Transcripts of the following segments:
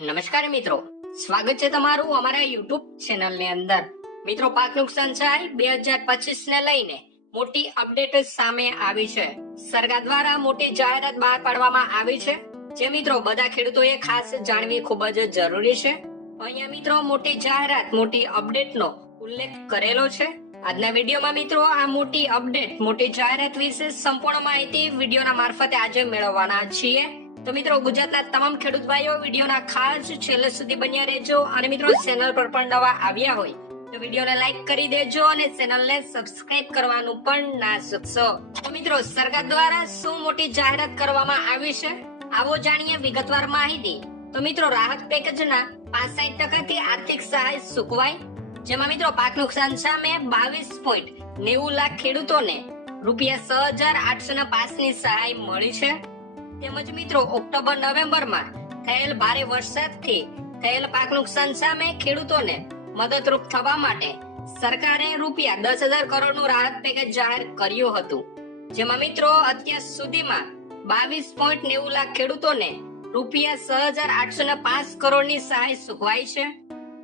નમસ્કાર મિત્રો, સ્વાગત છે તમારું અમારા યુટ્યુબ ચેનલ ની અંદર. મિત્રો, પાક નુકસાન સહાય 2025 ને લઈને મોટી અપડેટ સામે આવી છે. સરકાર દ્વારા મોટી જાહેરાત બહાર પાડવામાં આવી છે, જે મિત્રો બધા ખેડૂતોએ ખાસ જાણવી ખૂબ જ જરૂરી છે. અહીંયા મિત્રો મોટી જાહેરાત, મોટી અપડેટ નો ઉલ્લેખ કરેલો છે. આજના વિડીયોમાં મિત્રો આ મોટી અપડેટ, મોટી જાહેરાત વિશે સંપૂર્ણ માહિતી વિડીયોના મારફતે આજે મેળવવાના છીએ. તો મિત્રો, ગુજરાતના તમામ ખેડૂત ભાઈઓ વિડીયોના ખાસ છેલ્લે સુધી બન્યા રહેજો. અને મિત્રો, ચેનલ પર પણ નવા આવ્યા હોય તો વિડીયોને લાઈક કરી દેજો અને ચેનલને સબસ્ક્રાઇબ કરવાનું પણ ના ચૂકશો. તો મિત્રો, સરકાર દ્વારા શું મોટી જાહેરાત કરવામાં આવી છે, આવો જાણીએ વિગતવાર માહિતી. તો મિત્રો, રાહત પેકેજના 65% થી આર્થિક સહાય ચૂકવાય, જેમાં મિત્રો પાક નુકસાન સામે 22.90 લાખ ખેડૂતોને ₹6,805 ની સહાય મળી છે. તેમજ મિત્રો, ઓક્ટોબર-નવેમ્બરમાં થયેલ ભારે વરસાદથી થયેલ પાક નુકસાન સામે ખેડૂતોને મદદરૂપ થવા માટે સરકારે ₹10,000 કરોડનું રાહત પેકેજ જાહેર કર્યું હતું, જેમાં મિત્રો અત્યાર સુધીમાં 22.90 લાખ ખેડૂતોને ₹6,805 કરોડની સહાય ચૂકવાઈ છે.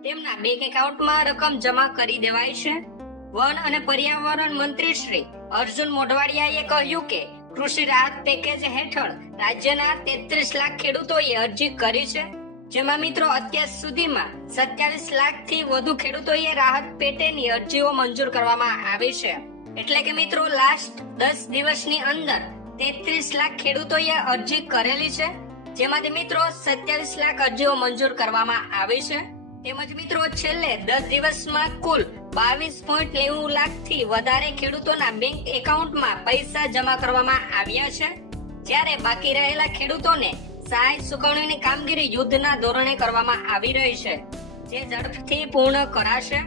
તેમના બેંક એકાઉન્ટમાં રકમ જમા કરી દેવાય છે. વન અને પર્યાવરણ મંત્રી શ્રી અર્જુન મોઢવાડિયાએ કહ્યું કે કૃષિ રાહત પેકેજ હેઠળ રાજ્યના 33 લાખ ખેડૂતોએ અરજી કરી છે, જેમાં મિત્રો અત્યાર સુધીમાં 27 લાખથી વધુ ખેડૂતોએ રાહત પેટેની અરજીઓ મંજૂર કરવામાં આવી છે. એટલે કે મિત્રો, લાસ્ટ 10 દિવસની અંદર 33 લાખ ખેડૂતોએ અરજી કરેલી છે, જેમાંથી મિત્રો 27 લાખ અરજીઓ મંજૂર કરવામાં આવી છે. તેમજ મિત્રો, છેલ્લે 10 દિવસમાં કુલ 22.90 લાખથી વધારે ખેડૂતોના બેંક એકાઉન્ટમાં પૈસા જમા કરવામાં આવ્યા છે. જ્યારે બાકી રહેલા ખેડૂતોને સહાય ચૂકવણીની કામગીરી યુદ્ધના ધોરણે કરવામાં આવી રહી છે, જે ઝડપથી પૂર્ણ કરાશે.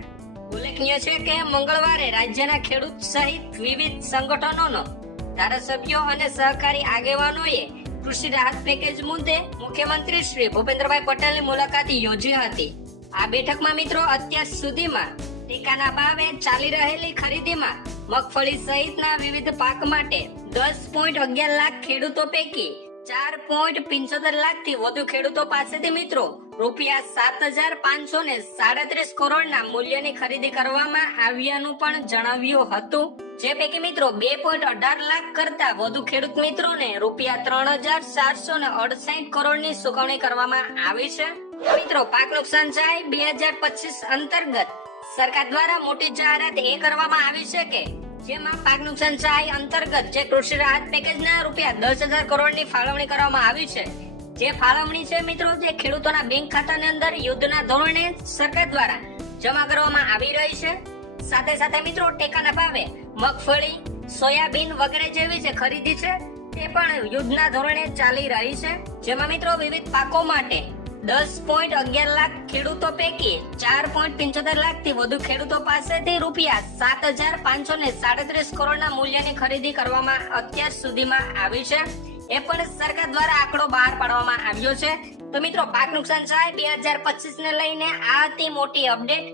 ઉલ્લેખનીય છે કે મંગળવારે રાજ્યના ખેડૂત સહિત વિવિધ સંગઠનોનો ધારાસભ્યો અને સહકારી આગેવાનોએ કૃષિ રાહત પેકેજ મુદ્દે મુખ્યમંત્રી શ્રી ભૂપેન્દ્રભાઈ પટેલની મુલાકાત યોજી હતી. આ બેઠકમાં મિત્રો અત્યાર સુધીમાં ટેકાના ભાવે ચાલી રહેલી ખરીદીમાં મગફળી સહિતના વિવિધ પાક માટે 10.11 લાખ ખેડૂતો પૈકી 4.75 લાખથી વધુ ખેડૂતો પાસેથી મિત્રો ₹7,537 કરોડના મૂલ્યની ખરીદી કરવામાં આવ્યાનું પણ જણાવ્યું હતું. જે પૈકી મિત્રો 2.18 લાખ કરતા વધુ ખેડૂત મિત્રોને ₹3,468 કરોડની ચૂકવણી કરવામાં આવી છે. મિત્રો, પાક નુકસાન સહાય 2025 અંતર્ગત સરકાર દ્વારા મોટી જાહેરાત એ કરવામાં આવી છે કે જેમાં પાક નુકસાન સહાય અંતર્ગત જે કૃષિ રાહત પેકેજના ₹10,000 કરોડની ફાળવણી કરવામાં આવી છે. જે ફાળવણી છે મિત્રો, જે ખેડૂતોના બેંક ખાતાની અંદર યુદ્ધના ધોરણે સરકાર દ્વારા જમા કરવામાં આવી રહી છે. સાથે સાથે મિત્રો, ટેકાના ભાવે મગફળી, સોયાબીન વગેરે જેવી જે ખરીદી છે તે પણ યુદ્ધના ધોરણે ચાલી રહી છે, જેમાં મિત્રો વિવિધ પાકો માટે 10.11 લાખ ખેડૂતો પૈકી 4.75 લાખથી વધુ ખેડૂતો પાસેથી ₹7,537 કરોડના મૂલ્યની ખરીદી કરવામાં અત્યાર સુધીમાં આવી છે. એ પણ સરકાર દ્વારા આંકડો બહાર પાડવામાં આવ્યો છે. તો મિત્રો, પાક નુકસાન સહાય 2025 ને લઈને આ હતી મોટી અપડેટ.